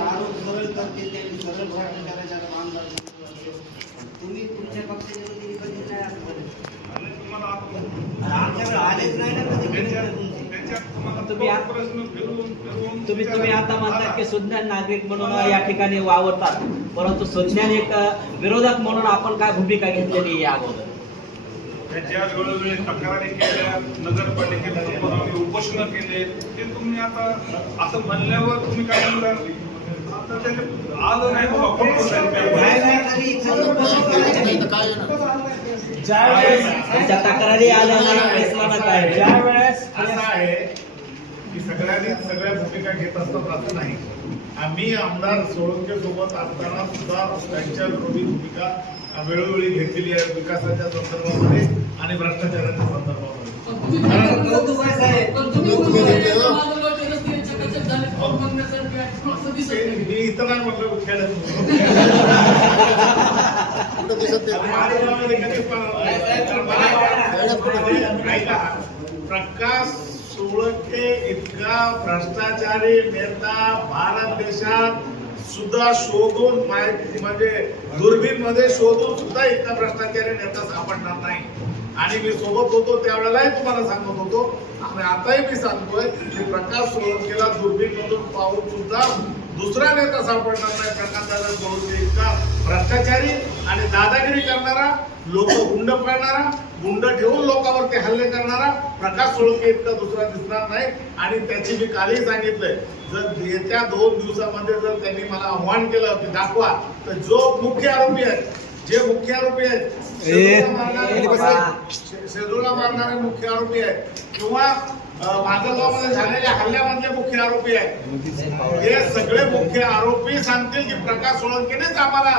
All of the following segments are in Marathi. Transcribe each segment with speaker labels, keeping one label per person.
Speaker 1: आरोप सरळ करते त्यांनी सरळ भ्रष्टाचाराच्या आमदार तुम्ही तुमच्या पक्षाच्या कधीच नाही असं आमच्याकडे आलेच नाही ना कधी
Speaker 2: तुम्ही आ-
Speaker 3: तो प्रश्न फिरवून- फिरवून
Speaker 2: तुम्ही तुम्ही आता म्हणता
Speaker 3: आला.
Speaker 2: की सुज्ञान नागरिक म्हणून या ठिकाणी वावरतात. परंतु सुज्ञान एक विरोधक म्हणून आपण काय भूमिका घेतलेली आहे या अगोदर?
Speaker 3: त्याच्या वेळोवेळी तक्रारी केल्या नगरपालिकेला उपोषण केले. ते तुम्ही आता असं म्हणल्यावर तुम्ही काय म्हणता
Speaker 2: तक्रारी आल्या
Speaker 4: ज्या वेळेस
Speaker 5: असं आहे की सगळ्यांनी सगळ्या भूमिका घेत असतात असं नाही आम्ही आमदार सोळंके सोबत असताना सुद्धा त्यांच्या विरोधी भूमिका वेळोवेळी घेतलेली आहे विकासाच्या संदर्भामध्ये आणि भ्रष्टाचाराच्या संदर्भामध्ये मी इथं नाही म्हटलं खेळत ऐका प्रकाश सोळंके इतका भ्रष्टाचारी नेता भारत देशात सुद्धा शोधून माहिती म्हणजे दुर्बीणमध्ये शोधून सुद्धा इतका भ्रष्टाचारी नेता सापडणार नाही. आणि मी सोबत होतो त्यावेळेलाही तुम्हाला सांगत होतो आणि आताही मी सांगतोय की प्रकाश सोळंकेला दुर्बीण मधून पाहून सुद्धा दुसरा नेता सापडणार नाही प्रकाश दादा सोळंके इतका भ्रष्टाचारी आणि दादागिरी करणारा लोक गुंड पळणारा गुंड ठेवून लोकांवरती हल्ले करणारा प्रकाश सोळंके इतका दुसरा दिसणार नाही. आणि त्याची मी कालही सांगितलंय जर येत्या दोन दिवसामध्ये जर त्यांनी मला आव्हान केलं की दाखवा तर जो मुख्य आरोपी आहे जे मुख्य आरोपी आहेत शेजोला मारणारे- मुख्य आरोपी आहेत. किंवा माजलगावमध्ये झालेल्या हल्ल्यामधले मुख्य आरोपी आहेत. हे सगळे मुख्य आरोपी सांगतील की प्रकाश सोळंकेनेच आम्हाला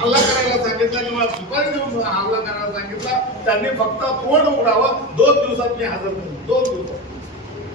Speaker 5: हल्ला करायला सांगितला किंवा सुपारी देऊन हल्ला करायला सांगितला. त्यांनी फक्त तोंड उघडावं. दोन दिवसात मी हजर दोन दिवसात.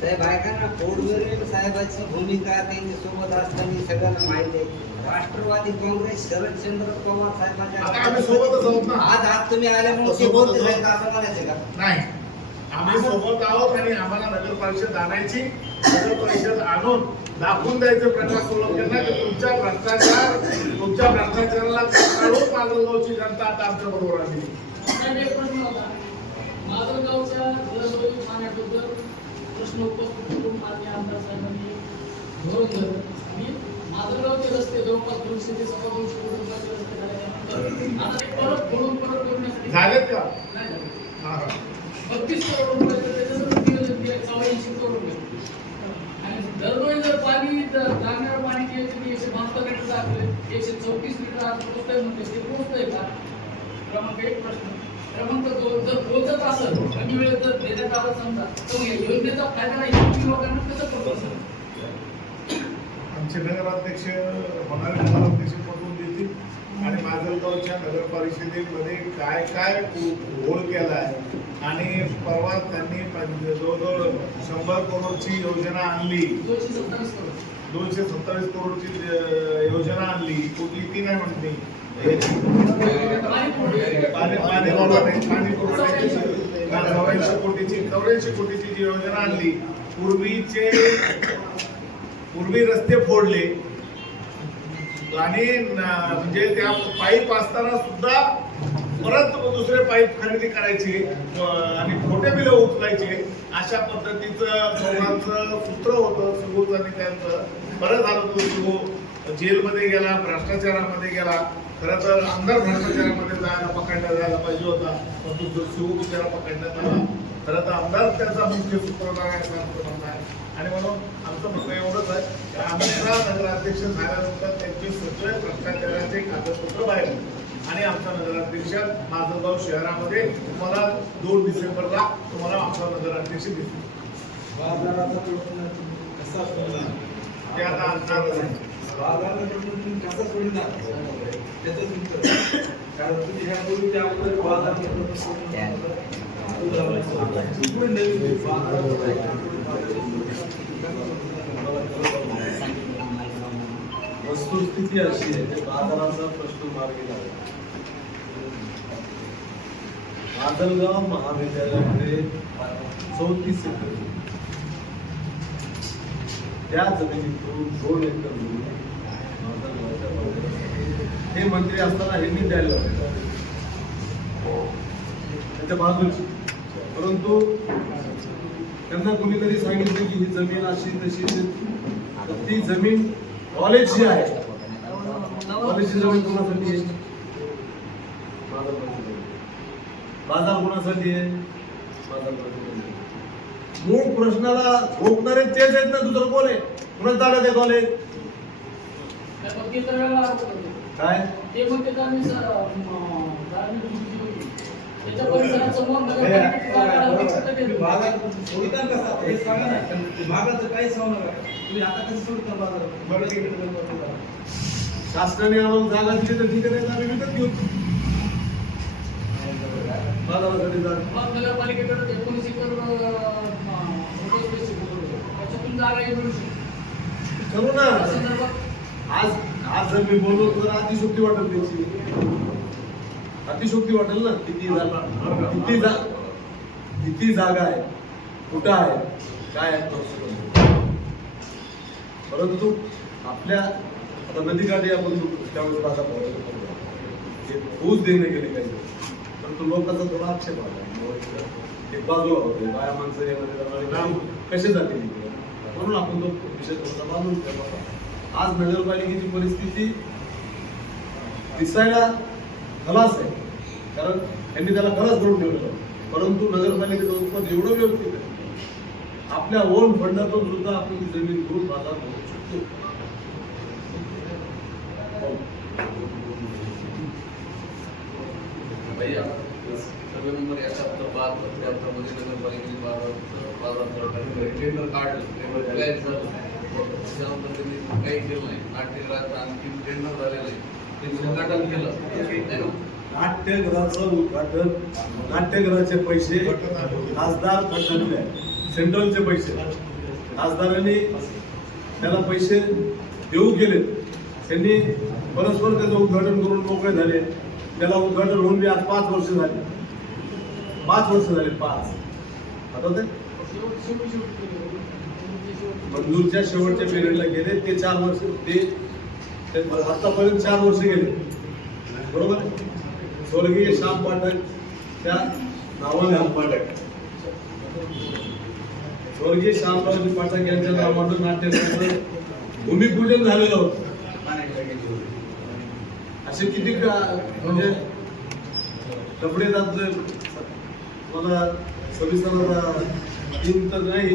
Speaker 1: साहेब ऐका ना पोडवरील साहेबाची भूमिका त्यांच्यासोबत असताना सगळ्यांना माहिती आहे. राष्ट्रवादी काँग्रेस शरदचंद्र पवार
Speaker 5: आता आम्ही सोबतच आहोत
Speaker 1: साहेबांच्या
Speaker 5: ना.
Speaker 1: आज आज तुम्ही आल्यामुळे ते बोलते साहेब असं म्हणायचं का?
Speaker 5: नाही. आम्ही सोबत आहोत आणि आम्हाला नगर परिषद आणायची. नगर परिषद आणून दाखवून द्यायचं प्रकाश की तुमच्या भ्रष्टाचार तुमच्या भ्रष्टाचाराला काढून माजलगावची जनता आता आमच्या बरोबर आली
Speaker 6: साहेब, एक प्रश्न होता माजलगावच्या जलवायू पाण्याबद्दल प्रश्न उपस्थित करून माननीय आमदार साहेबांनी धोरण धरलं आणि माजलगावचे रस्ते जवळपास दोनशे ते सव्वा दोनशे कोटी रुपयाचे रस्ते झाल्यानंतर आता ते परत खोडून परत करण्यासाठी
Speaker 5: झालेत का?
Speaker 6: नाही झाले. बत्तीस करोड रुपये तर त्याच्यातच नियोजन केलं चौऱ्याऐंशी करोड रुपये. आणि दररोज जर पाणी लागणारं पाणी जे तुम्ही एकशे बहात्तर लिटर दाखवले एकशे चौतीस लिटर आज पोहोचतंय म्हणते. ते पोहोचतंय का? क्रमांक एक प्रश्न क्रमांक दोन जर पोहोचत असेल कमी वेळेत जर देण्यात आलं समजा तर योजनेचा फायदा नाही लोकांना कसं पडतो असेल
Speaker 5: आमचे नगराध्यक्ष होणारे नगराध्यक्ष पटवून देतील. आणि माजलगावच्या नगर परिषदेमध्ये काय काय घोळ केलाय? आणि परवा त्यांनी जवळजवळ शंभर करोडची योजना आणली.
Speaker 6: दोनशे सत्तावीस करोड.
Speaker 5: दोनशे सत्तावीस करोडची योजना आणली. कुठली ती नाही म्हणते
Speaker 6: पाणी
Speaker 5: कोटीची चौऱ्याऐंशी कोटीची जी योजना आणली पूर्वीचे पूर्वी रस्ते फोडले. आणि म्हणजे त्या पाईप असताना सुद्धा परत दुसरे पाईप खरेदी करायचे आणि खोटे बिल उचलायचे. अशा पद्धतीचं चौघांचं सूत्र होतं सुगोच आणि त्यांचं. बरं झालं तो जेलमध्ये गेला भ्रष्टाचारामध्ये गेला खरं तर आमदार भ्रष्टाचारामध्ये जायला पकडला जायला पाहिजे होता पण तो शिव पकडण्यात आला खरं तर आमदार त्याचा मुख्य सूत्रधार आहे असं आमचं म्हणणं आहे. आणि म्हणून आमचं म्हणणं एवढंच आहे की आमचा नगराध्यक्ष झाल्यानंतर त्यांचे सगळे भ्रष्टाचाराचे कागदपत्र बाहेर. आणि आमचा नगराध्यक्ष माजलगाव शहरामध्ये तुम्हाला दोन डिसेंबरला तुम्हाला आमचा नगराध्यक्ष
Speaker 4: बाजाराचा प्रश्न कसा
Speaker 5: ते आता
Speaker 4: बाजाराचा वस्तुस्थिती अशी आहे की बाजाराचा प्रश्न मार्गी लागला. माजलगाव महाविद्यालयामध्ये चौतीस एकर
Speaker 7: त्या जमिनीतून दोन एकर जमीन माझा गावाच्या बाजूला. हे मंत्री असताना ह्यांनी द्यायला लावले. हो. त्याच्या बाजूची परंतु त्यांना कुणीतरी सांगितलं की ही जमीन अशी तशी तर ती जमीन कॉलेजची आहे. कॉलेजची जमीन कोणासाठी आहे? बाजार कोणासाठी आहे? बाजार मूळ प्रश्नाला झोपणारे तेच आहेत ना दुसरं कोण आहे? कुणाच ताब्यात आहे कॉलेज काय?
Speaker 6: ते म्हणते का मी स- अं, धार्मिक वृत्ती होती. त्याच्या परिसरात समोर
Speaker 4: सोडिताल कसा हे सांगा ना पण भागाचं काही सांगू नका. तुम्ही आता कसं सोडता बाजार
Speaker 7: शासनाने आम्हाला जागा दिली तर ठीक आहे आम्ही विकत घेऊ. बाजारासाठी जागा.
Speaker 6: नगरपालिकेकडे एकोणीस एकर. त्याच्यातून जागा
Speaker 7: करू ना. आज आज जर मी बोललो तर अतिशोक्ती वाटेल त्याची. अतिशोक्ती वाटेल ना किती जागा किती जा किती जागा आहे कुठं आहे काय आहे परंतु आपल्या आता नदीकाठी आपण त्यावेळेस माझा ते फौज देणे गेले काही. परंतु लोकांचा थोडा आक्षेप आला ते बाजूला होते बाया माणसं यामध्ये कसे जातील म्हणून आपण तो विषय थोडासा बांधून ठेवला. आज नगरपालिकेची परिस्थिती दिसायला खलास आहे. कारण त्यांनी त्याला खलास करून ठेवलेलं. परंतु नगरपालिकेचं उत्पन्न एवढं व्यवस्थित आहे. आपल्या ओन फंडातून सुद्धा आपण ती जमीन घेऊन बाजार भरू शकतो.
Speaker 8: भैया सर्वे नंबर बाद बाजारात बाजार सरकारने टेंडर काढलं. टेंडर झालं त्याच्यानंतर त्यांनी काही केलं नाही नाट्यगृहाचं आणखी टेंडर झालेलं आहे त्यांनी उद्घाटन केलं नाट्यग्रहाचं
Speaker 7: नाट्यगृहाचं उद्घाटन नाट्यगृहाचे पैसे खासदार खंडातले सेंट्रलचे पैसे. खासदारांनी त्याला पैसे देऊ केले त्यांनी परस्पर त्याचं उद्घाटन करून मोकळे झाले. त्याला उद्घाटन होऊन बी आज पाच वर्ष झाली. पाच वर्ष झाले पाच.
Speaker 6: आता ते
Speaker 7: मंजूरच्या शेवटच्या पिरियडला गेले ते चार वर्ष ते आतापर्यंत चार वर्ष गेले. बरोबर स्वर्गीय श्याम पाठक त्या नावाने हा पाठक. स्वर्गीय श्यामरावजी पाठक यांच्या नावातून नाट्य भूमिपूजन झालेलं होतं. असे किती का- म्हणजे कपडे जात मला सविस्तर तीन तर नाही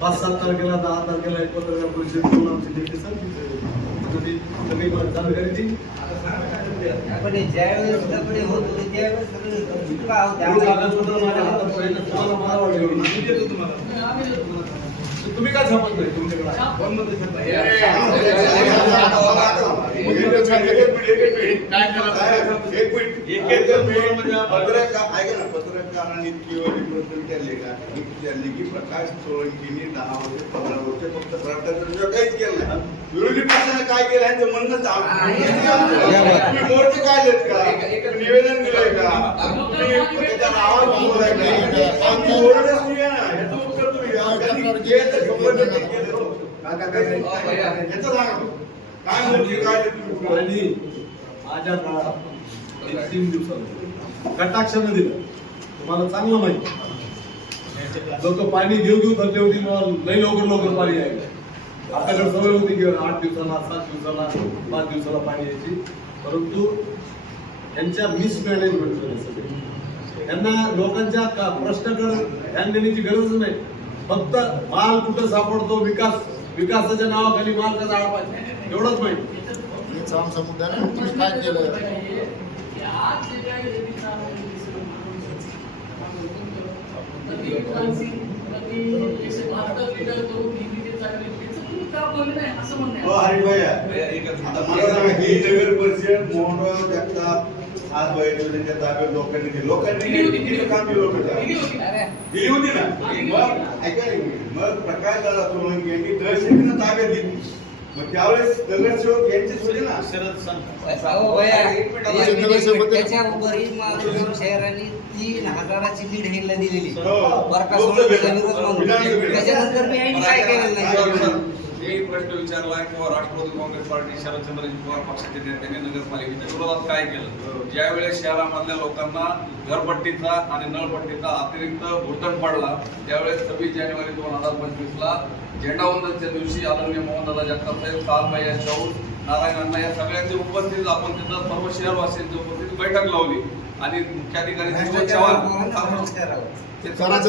Speaker 7: पाच सात तारखेला दहा तारखेला एक पत्रकार परिषद घेऊन आमची देखील सांगितली सगळी दिली
Speaker 1: ज्यावेळेस होत होते त्यावेळेस
Speaker 7: कागदपत्र माझ्या हातात तुम्हाला मला वाटलं
Speaker 4: मी देतो तुम्हाला.
Speaker 7: तुम्ही काय छापत नाही
Speaker 9: पत्रकारांनी त्यांनी की प्रकाश सोळंकीने दहा वर्ष पंधरा वर्ष फक्त काहीच केलं नाही विरोधी पक्षाने काय केलं यांचं म्हणणं तुम्ही मोर्चे काढलेत का निवेदन दिलंय का नावावर आमची ओरडच
Speaker 7: आणि माझ्या काळात तीन दिवसात कटाक्षानं दिलं तुम्हाला चांगलं माहिती लोक पाणी घेऊ घेऊ धरले होती मग लई लवकर लवकर पाणी यायचं आपल्याकडे सवय होती की आठ दिवसाला सात दिवसाला पाच दिवसाला पाणी यायची परंतु यांच्या मिसमॅनेजमेंट सगळे त्यांना लोकांच्या प्रश्नाकडे ध्यान देण्याची गरज नाही फक्त माल कुठं सापडतो? विकास विकासाच्या नावाखाली माल कसा आळपायचा एवढंच माहिती.
Speaker 6: काय केलं आज जे काही नवीन नाव आहे, ते सगळं माणूस नदी क्रांती, नदी एकशे बहात्तर लिटर करून हिंदी ते चालले. त्याचं तुम्ही का बोलले नाही असं म्हणणं
Speaker 9: हो. हरिभाई आता मला सांगा ही नगर परिषद मोहनराव जगताप आज बैठकीच्या ताब्यात लोकांनी दिली लोकांनी
Speaker 6: दिली
Speaker 9: काम केलं
Speaker 6: दिली? होती.
Speaker 9: दिली होती ना? मग ऐका ना, मग प्रकाश दादा सोळंकी यांनी तहसीलनं ताब्यात घेतली मग त्यावेळेस नगरसेवक यांचीच होते ना?
Speaker 1: अहो, भैया, त्याच्या उपरी माधुरी शहरांनी तीन हजाराची लीड ह्याला दिलेली.
Speaker 9: हो.
Speaker 1: बरं का. त्याच्यानंतर मी काय केलेलं नाही?
Speaker 10: प्रश्न विचारला किंवा राष्ट्रवादी काँग्रेस पार्टी शरदचंद्रजी पवार पक्षाचे नेत्यांनी नगरपालिकेच्या विरोधात काय केलं? ज्यावेळेस शहरामधल्या लोकांना घरपट्टीचा आणि नळपट्टीचा अतिरिक्त भुर्दंड पडला त्यावेळेस सव्वीस जानेवारी दोन हजार पंचवीसला झेंडावंदनच्या दिवशी आदरणीय मोहनदादा जगताप साहेब सालबाई शाहू नारायण अण्णा या सगळ्यांची उपस्थित आपण तिथं सर्व शहरवासियांची उपस्थित बैठक लावली. आणि मुख्याधिकारी चव्हाण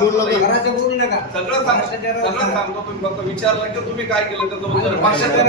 Speaker 9: बोललं का?
Speaker 1: घराचं बोलू नका.
Speaker 10: सगळं सांग सगळं सांगतो तुम्ही. फक्त विचारलं की तुम्ही काय केलं त्याचं उत्तर पक्षाच्या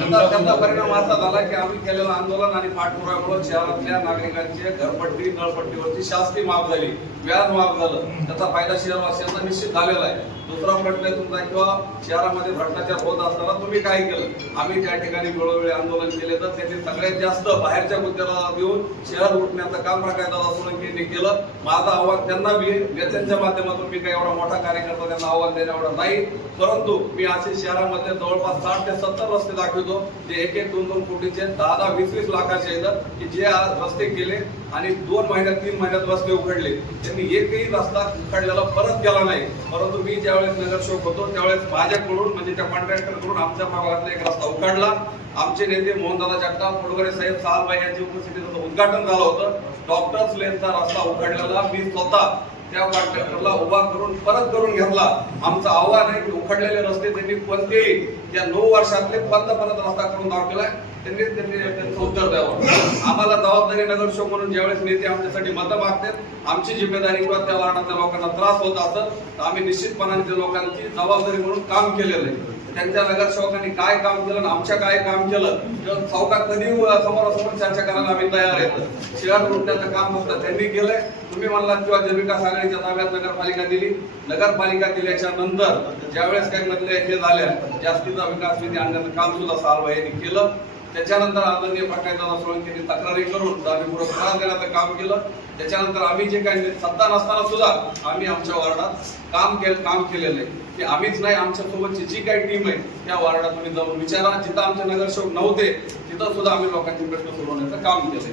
Speaker 10: त्याचा त्याचा परिणाम असा झाला की आम्ही केलेलं आंदोलन आणि पाठपुराव्यामुळे शहरातल्या नागरिकांची घरपट्टी नळपट्टीवरची शासकीय माफ झाली. व्याज माफ झालं. त्याचा फायदा शहरवासियांना निश्चित झालेला आहे. दुसरा प्रश्न आहे तुमचा किंवा शहरामध्ये भ्रष्टाचार होत असताना तुम्ही काय केलं? आम्ही त्या ठिकाणी वेळोवेळी आंदोलन केले तर त्यांनी सगळ्यात जास्त बाहेरच्या मुद्द्याला देऊन शहर उठण्याचं काम प्रकाशदादा सोलंकींनी केलं. माझं आव्हान त्यांना मी नेत्यांच्या माध्यमातून मी काही एवढा मोठा कार्यकर्ता त्यांना आव्हान देण्या एवढा नाही. परंतु मी असे शहरामध्ये जवळपास साठ ते सत्तर रस्ते दाखवतो जे एक एक दोन दोन कोटीचे दहा दहा वीस वीस लाखाचे आहेत की जे आज रस्ते केले आणि दोन महिन्यात तीन महिन्यात रस्ते उघडले. त्यांनी एकही रस्ता उखडलेला परत गेला नाही. परंतु मी ज्यावेळेस नगरसेवक होतो त्यावेळेस माझ्याकडून म्हणजे त्या कॉन्ट्रॅक्टरकडून आमच्या भागातला एक रस्ता उघडला. आमचे नेते मोहनदादा जगताप फुडगरे साहेब सालबाई यांच्या उपस्थितीत त्याचं उद्घाटन झालं होतं. डॉक्टर्स लेनचा रस्ता उघडलेला मी स्वतः त्या कॉन्ट्रॅक्टरला उभा करून परत करून घेतला. आमचं आव्हान आहे की उखडलेले रस्ते त्यांनी कोणतेही या नऊ वर्षातले पंत परत रस्ता करून दाखवलाय? त्यांनी त्यांनी त्यांचं उत्तर द्यावं. आम्हाला जबाबदारी नगरसेवक म्हणून ज्यावेळेस नेते आमच्यासाठी मतं मागतात आमची जिम्मेदारी किंवा त्या वार्डातल्या लोकांना त्रास होत असत तर आम्ही निश्चितपणाने त्या लोकांची जबाबदारी म्हणून काम केलेलं आहे. त्यांच्या नगरसेवकांनी काय काम केलं आणि आमच्या काय काम केलं तर चौकात कधी समोरासमोर चर्चा करायला आम्ही तयार आहेत. शहर लुटण्याचं काम फक्त त्यांनी केलंय. तुम्ही म्हणला किंवा जनविकास आघाडीच्या ताब्यात नगरपालिका दिली. नगरपालिका दिल्याच्या नंतर ज्यावेळेस काही नगल्या हे झाल्या जास्तीचा विकास निधी आणण्याचं काम सुद्धा सालवा यांनी केलं. त्याच्यानंतर आदरणीय प्रकाशदादा सोळंकीने तक्रारी करून जाणीवपूर्वक त्रास देण्याचं काम केलं. त्याच्यानंतर आम्ही जे काही सत्ता नसताना सुद्धा आम्ही आमच्या वार्डात काम केलं काम केलेलं आहे. की आम्हीच नाही आमच्यासोबतची जी काही टीम आहे त्या वार्डात तुम्ही जाऊन विचारा. जिथं आमचे नगरसेवक नव्हते तिथं सुद्धा आम्ही लोकांचे प्रश्न सोडवण्याचं काम केलंय.